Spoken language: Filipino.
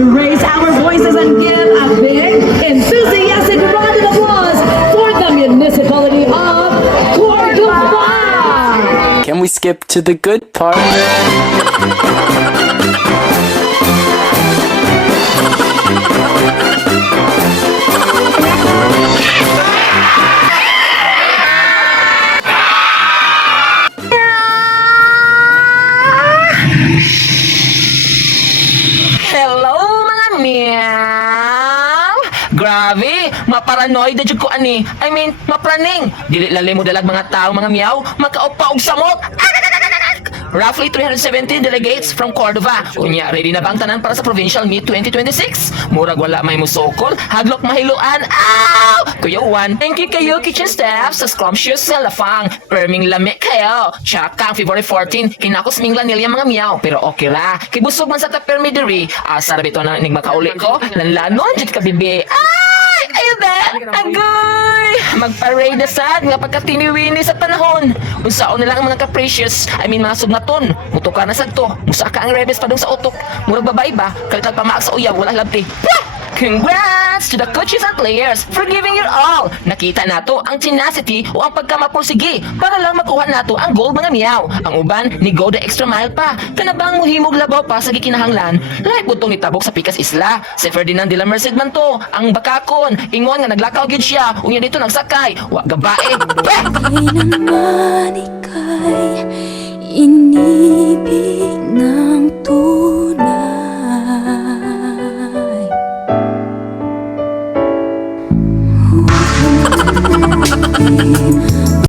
to raise our voices and give a big, enthusiastic round of applause for the municipality of Cordova! Can we skip to the good part? Hello mga meow! Grabe, maparanoid na jud ko ani. I mean, mapraning. Dili lali mo dalag mga tao mga meow, makaupa og samot. Roughly 370 delegates from Cordova. Unya, ready na ba ang tanan para sa Provincial Meet 2026? Murag wala may musokol, haglok mahiluan. Ow! Kuya Juan, thank you kayo kitchen staff sa scrumptious na lafang. Perming lami kayo. Tsaka ang February 14, kinakos ming lanilya mga miyaw. Pero okay ra, kibusog man sa tapermi diri. Asa ra bito na nigmakauli ko? Lanlanon, jud ka bibi. Ay! Ayun ba? Agoy! Magparade na sad nga pagkatiniwini sa panahon. Unsaon na lang ang mga capricious, mga sugnaton. Mutuka na sad to. Musaka ang rebes pa dong sa utok. Murag babae ba? Kalitag pamaak sa uyaw, walang labti. Wah! Congrats to the coaches and players for giving your all. Nakita nato ang tenacity o ang pagkamapursige para lang makuha nato ang gold mga miyaw. Ang uban ni go the extra mile pa. Kanabang muhimog labaw pa sa gikinahanglan. Lahi butong nitabok sa Pikas Isla. Si Ferdinand de la Merced man to. Ang bakakon. Ingon nga naglakaw gid siya. Unya dito nagsakay. Wa gabae. Di naman